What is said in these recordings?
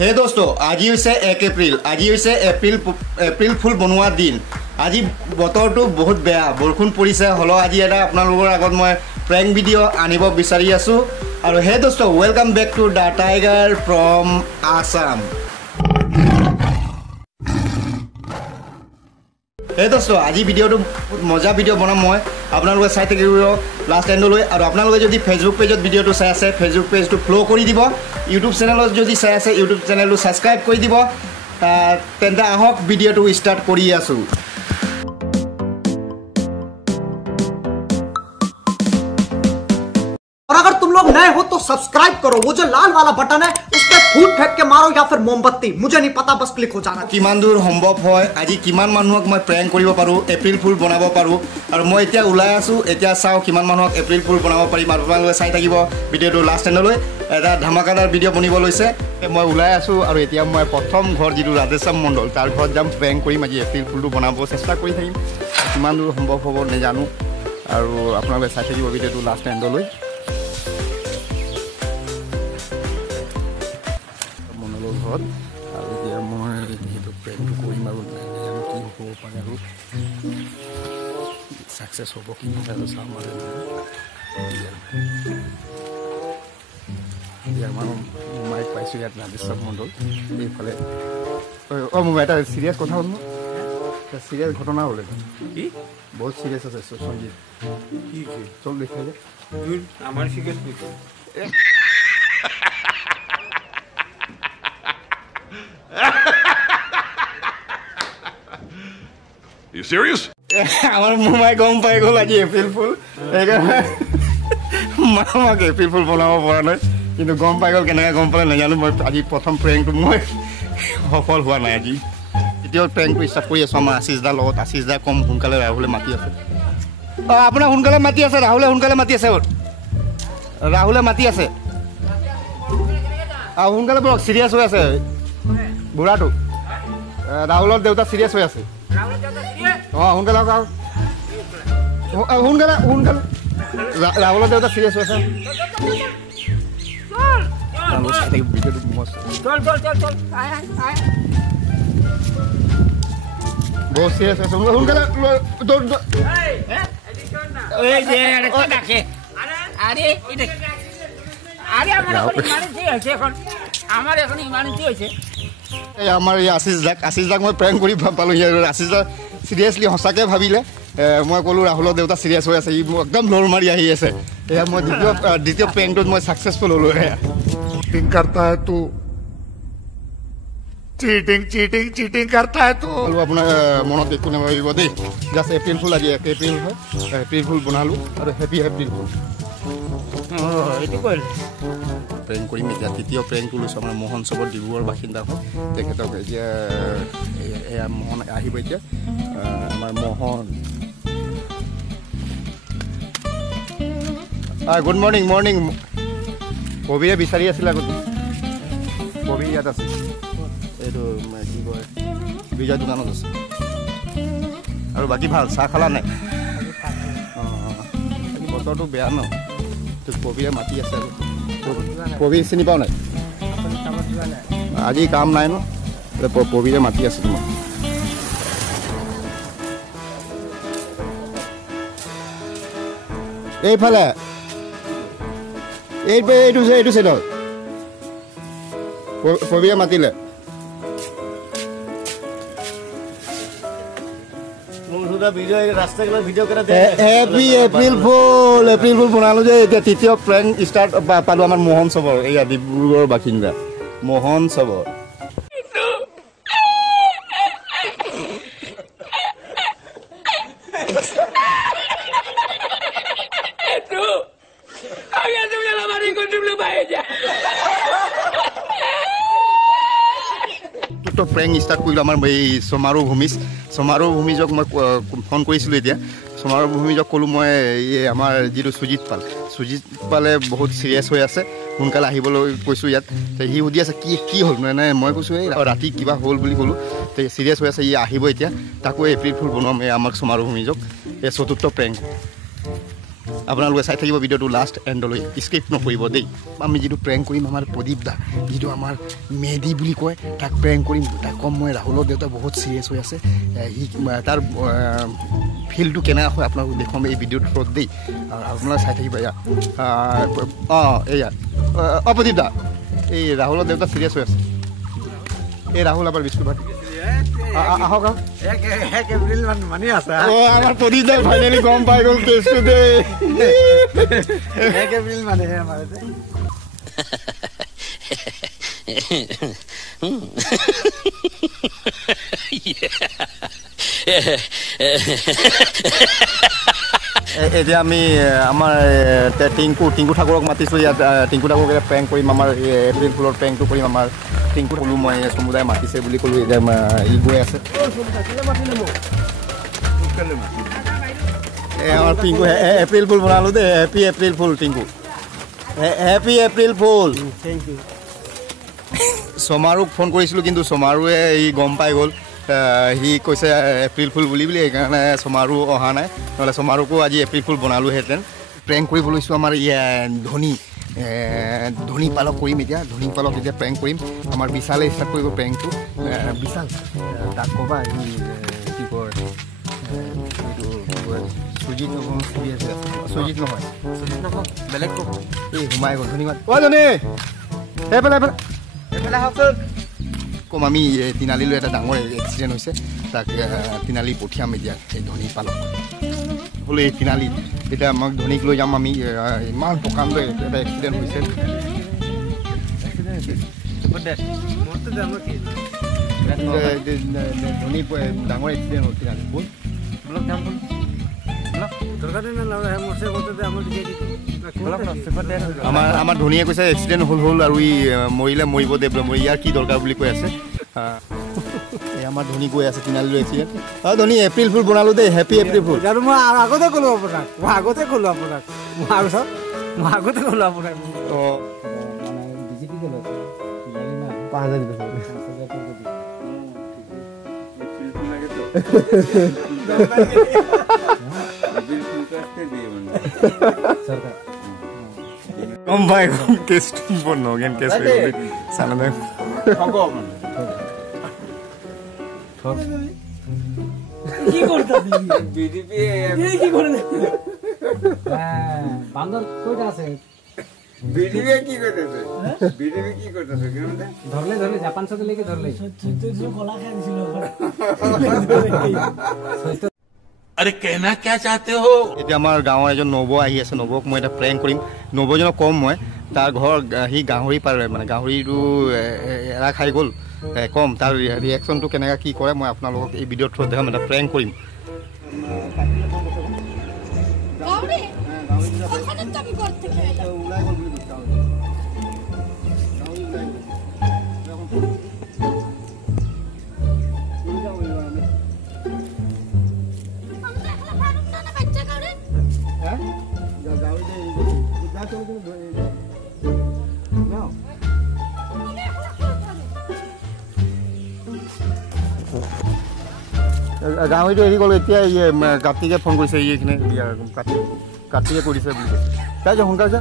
हे दोस्तों आज হৈছে 1 এপ্ৰিল আজি হৈছে এপ্ৰিল ফুল বনোৱা দিন আজি বতৰটো বহুত বেয়া বৰষুণ পৰিছে হলো আজি এটা আপোনালোকৰ আগত মই প্ৰেংক ভিডিও আনিব বিচাৰি আছো আৰু হে दोस्तों welcome back to the tiger from Assam hey दोस्तों আজি ভিডিওটো মজা ভিডিও বনাম মই আপোনালোকে চাই থাকিব লাষ্ট এন্ডলৈ আৰু আপোনালোকে যদি ফেসবুক পেজত ভিডিওটো চাই আছে ফেসবুক পেজটো ফলো কৰি দিব ইউটিউব চেনেলত যদি চাই আছে ইউটিউব চেনেলটো সাবস্ক্ৰাইব কৰি দিব তেন্তে আহক ভিডিওটো স্টাৰ্ট কৰি আছো और अगर तुम लोग नए हो तो सब्सक्राइब करो वो जो लाल वाला बटन है उस पे फूट फेंक के मारो या फिर मोमबत्ती मुझे नहीं पता बस क्लिक हो जाना কিমান দূৰ সম্ভৱ হয় আজি কিমান মানুহক মই প্ৰেংক কৰিব পাৰো এপ্ৰিল ফুল বনাব পাৰো আৰু মই এতিয়া ওলাই আছো এতিয়া চাও কিমান মানুহক এপ্ৰিল ফুল বনাব পাৰিম আৰু আপোনালোকে চাই থাকিব ভিডিওটো লাষ্ট এন্ডলৈ এটা ধমাকাদাৰ ভিডিও বনিব লৈছে মই ওলাই আছো আৰু এতিয়া মই প্ৰথম ঘৰ যিটো ৰাজেশম মণ্ডল তাৰ ঘৰত যাম প্ৰেংক কৰিম আজি এপ্ৰিল ফুলটো বনাব চেষ্টা কৰি থাকিম কিমান দূৰ সম্ভৱ হ'ব নেজানো আৰু আপোনালোকে চাই থাকিব ভিডিওটো লাষ্ট এন্ডলৈ ঘৰত আৰু এতিয়া মই সেইটো প্ৰেংকটো কৰিম আৰু নেজানো কি হ'ব পাৰে আৰু সাকসেস হ'ব কি নহয় চাম আৰু এতিয়া মানুহ মাইক পাইছোঁ ইয়াত ৰাজেশম মণ্ডল এইফালে মই এটা চিৰিয়াছ কথা হ'ল চিৰিয়াছ ঘটনা হ'লে কি বহুত চিৰিয়াছ আছে সঞ্জীৱ কি চল দেখাই যে আমাৰ চিৰিয়াছ You serious? আমাৰ মুমাই গম পাই গ'ল আজি এপ্ৰিল ফুল সেইকাৰণে মামাক এপ্ৰিল ফুল বনাব পৰা নাই কিন্তু গম পাই গ'ল কেনেকৈ গম পালে নাজানো মই আজি প্ৰথম প্ৰেংকটো মই সফল হোৱা নাই আজি দ্বিতীয় প্ৰেংকটো ষ্টাৰ্ট কৰি আছোঁ আমাৰ আশিসদাৰ লগত আশিসদা কম সোনকালে ৰাহুলে মাতি আছে আপোনাৰ সোনকালে মাতি আছে ৰাহুলে সোনকালে মাতি আছে ৰাহুলে মাতি আছে সোনকালে বৰক চিৰিয়াছ হৈ আছে বুঢ়াটো ৰাহুলৰ দেউতা চিৰিয়াছ হৈ আছে সোনকালে সোনকালে সোনকালে ৰাহুলৰ দেউতা চিৰিয়াছ হৈ আছে বহুত চিৰিয়াছ আছে সোনকালে আমাৰ এই আশিসদাক মই প্ৰেংক কৰি পালোঁ আশিসদা চিৰিয়াছলি সঁচাকৈ ভাবিলে মই ক'লোঁ ৰাহুলৰ দেউতা চিৰিয়াছ হৈ আছে ই মোক একদম লৰ মাৰি আহি আছে এয়া মই দ্বিতীয় প্ৰেংকটোত মই ছাকচেছফুল হ'লোঁ চিটিং কৰতা হে তু চিটিং কৰতা হে তু আপোনাৰ মনত একো নাভাবিব দেই জাষ্ট এপ্ৰিল ফুল আজি 1 এপ্ৰিল হয় এপ্ৰিল ফুল বনালোঁ আৰু হেপী এপ্ৰিল ফুল এইটো কৰিল প্ৰেংক কৰিম এতিয়া তৃতীয় প্ৰেংকটো লৈছোঁ আমাৰ মোহন চবৰ ডিব্ৰুগড়ৰ বাসিন্দা হয় তেখেতক এতিয়া এয়া মোহন আহিব এতিয়া আমাৰ মোহন গুড মৰ্ণিং কবিয়ে বিচাৰি আছিলে আগতে কবি ইয়াত আছে এইটো কি কয় বিজয় দোকানত আছে আৰু বাকী ভাল চাহ খালা নাই বতৰটো বেয়া ন কবিয়ে মাতি আছে আৰু কবি চিনি পাওঁ নাই আজি কাম নাই ন কবিয়ে মাতি আছে তোমাক এইফালে এইটো চাইডত কবিয়ে মাতিলে এপ্ৰিল ফুল বনালো যে এতিয়া তৃতীয় প্ৰেংক ষ্টাৰ্ট পালো আমাৰ মোহন চবৰ এইয়া ডিব্ৰুগড়ৰ বাসিন্দা মোহন চবৰ প্ৰেংক ষ্টাৰ্ট কৰিলোঁ আমাৰ এই সমাৰোহ ভূমিজক মই ফোন কৰিছিলোঁ এতিয়া সমাৰোহ ভূমিজক ক'লোঁ মই এই আমাৰ যিটো সুজিত পালে বহুত চিৰিয়াছ হৈ আছে সোনকালে আহিবলৈ কৈছোঁ ইয়াত সি সুধি আছে কি হ'ল মানে মই কৈছোঁ এই ৰাতি কিবা হ'ল বুলি ক'লোঁ চিৰিয়াছ হৈ আছে ই আহিব এতিয়া তাকো এপ্ৰিল ফুল বনাম এই আমাৰ সমাৰোহ ভূমিজক এই চতুৰ্থ প্ৰেংক আপোনালোকে চাই থাকিব ভিডিঅ'টো লাষ্ট এণ্ডলৈ স্কিপ নকৰিব দেই আমি যিটো প্ৰেংক কৰিম আমাৰ প্ৰদীপ দা যিটো আমাৰ মেডি বুলি কয় তাক প্ৰেংক কৰিম তাক কম মই ৰাহুলৰ দেউতা বহুত চিৰিয়াছ হৈ আছে সি তাৰ ফিলটো কেনেকুৱা হয় আপোনালোকক দেখুৱাম এই ভিডিঅ'ৰ থ্ৰুত দেই আৰু আপোনালোকে চাই থাকিব এয়া এয়া প্ৰদীপ দা এই ৰাহুলৰ দেউতা চিৰিয়াছ হৈ আছে এই ৰাহুল আমাৰ বিস্কুট ভাত আহক আমাৰ প্ৰদীপ দাই ফাইনেলি গম পাই গ'ল কেছটো দেই এতিয়া আমি আমাৰ টিংকু ঠাকুৰক মাতিছোঁ ইয়াত টিংকু ঠাকুৰক প্ৰেংক কৰিম আমাৰ এপ্ৰিল ফুলৰ প্ৰেংকটো কৰিম আমাৰ টিংকু ক'লোঁ মই সমুদায় মাতিছে বুলি ক'লোঁ এতিয়া ই গৈ আছে আমাৰ টিংকু এপ্ৰিল ফুল বনালোঁ দেই হেপী এপ্ৰিল ফুল টিংকু হেপী এপ্ৰিল ফুল থেংক ইউ চমাৰুক ফোন কৰিছিলোঁ কিন্তু চমাৰুৱে ই গম পাই গ'ল সি কৈছে এপ্ৰিল ফুল বুলি সেইকাৰণে চমাৰু অহা নাই নহ'লে চমাৰুকো আজি এপ্ৰিল ফুল বনালোহেঁতেন প্ৰেংক কৰিব লৈছোঁ আমাৰ ধনী পালক কৰিম এতিয়া ধনী পালক এতিয়া প্ৰেংক কৰিম আমাৰ বিশালে ষ্টাৰ্ট কৰিব প্ৰেংকটো বিশাল তাক ক'বা সি কি কয় সুজিত নহয় বেলেগ ক'ব এই সোমাই গ'ল ধনী ধনী এইফালে কম আমি তিনালিলৈ এটা ডাঙৰ এক্সিডেণ্ট হৈছে তাক তিনালি পঠিয়াম এতিয়া এই ধনী পালক বোলে এই তিনালিত এতিয়া আমাক ধনীক লৈ যাম আমি ইমান প্ৰকাণ্ড এটা এক্সিডেণ্ট হৈছে ধনী ডাঙৰ এক্সিডেণ্ট হ'ল তিনালি ব'ল আমাৰ ধনীয়ে কৈছে এক্সিডেণ্ট হ'ল আৰু ই মৰিলে মৰিব দে বোলে ইয়াৰ কি দৰকাৰ বুলি কৈ আছে এই আমাৰ ধনী গৈ আছে তিনালিলৈ এক্সিডেণ্ট ধনী এপ্ৰিল ফুল বনালোঁ দেই হেপী এপ্ৰিল ফুল মই আগতে ক'লোঁ আপোনাক অঁ গম পাই কেছটো নগেন কেছ চানা কি করতে বিজেপি কি করে বান্দর কইটা আছে বিজেপি কি করতেছে বিজেপি কি করতেছে ধরলে জাপান সাথে লেগে ধরলে কলা খাই দিছিল अरे कहना क्या चाहते हो এতিয়া আমাৰ গাঁৱৰ এজন নৱ আহি আছে নৱক মই এটা প্ৰেংক কৰিম নৱজনক কম মই তাৰ ঘৰ সি গাহৰি পাৰে মানে গাহৰিটো এৰা খাই গ'ল কম তাৰ ৰিয়েকশ্যনটো কেনেকৈ কি কৰে মই আপোনালোকক এই ভিডিঅ'ৰ থ্ৰুত দেখাম এটা প্ৰেংক কৰিম গাহৰিটো এৰি গ'ল এতিয়া কাৰ্তিকে ফোন কৰিছে এইখিনি কাৰ্তিকে কৰিছে বুলি কৈছে তাই যে সোনকালে যা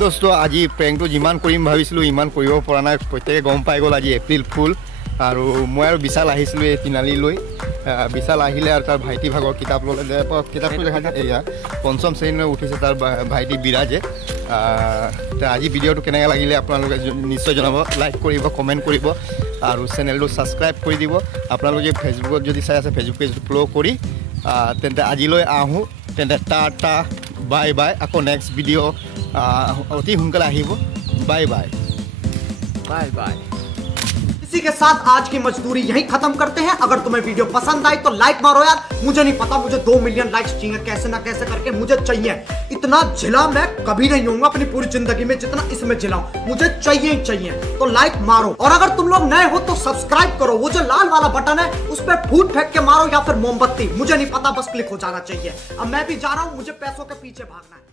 দোস্ত আজি প্ৰেংকটো যিমান কৰিম ভাবিছিলোঁ ইমান কৰিব পৰা নাই প্ৰত্যেকে গম পাই গ'ল আজি এপ্ৰিল ফুল আৰু মই আৰু বিশাল আহিছিলোঁ এই তিনালিলৈ বিশাল আহিলে আৰু তাৰ ভাইটি ভাগৰ কিতাপ ল'লে কিতাপটো দেখা যায় এয়া পঞ্চম শ্ৰেণীলৈ উঠিছে তাৰ ভাইটি বিৰাজে আজি ভিডিঅ'টো কেনেকৈ লাগিলে আপোনালোকে নিশ্চয় জনাব লাইক কৰিব কমেণ্ট কৰিব আৰু চেনেলটো ছাবস্ক্ৰাইব কৰি দিব আপোনালোকে ফেচবুকত যদি চাই আছে ফেচবুক পেজটো ফ'ল' কৰি তেন্তে আজিলৈ আহোঁ তেন্তে টাটা বাই বাই আকৌ নেক্সট ভিডিঅ' অতি সোনকালে আহিব বাই বাই बाय बाय इसी के साथ आज की मजदूरी यहीं खत्म करते हैं अगर तुम्हें वीडियो पसंद आई तो लाइक मारो यार मुझे नहीं पता मुझे 2 मिलियन लाइक्स चाहिए कैसे ना कैसे करके मुझे चाहिए इतना झिला मैं कभी नहीं होऊंगा अपनी पूरी जिंदगी में जितना इसमें झिलाऊं मुझे चाहिए ही चाहिए तो लाइक मारो और अगर तुम लोग नए हो तो सब्सक्राइब करो वो जो लाल वाला बटन है उस पर फूट फेंक के मारो या फिर मोमबत्ती मुझे नहीं पता बस क्लिक हो जाना चाहिए अब मैं भी जा रहा हूं मुझे पैसों के पीछे भागना है।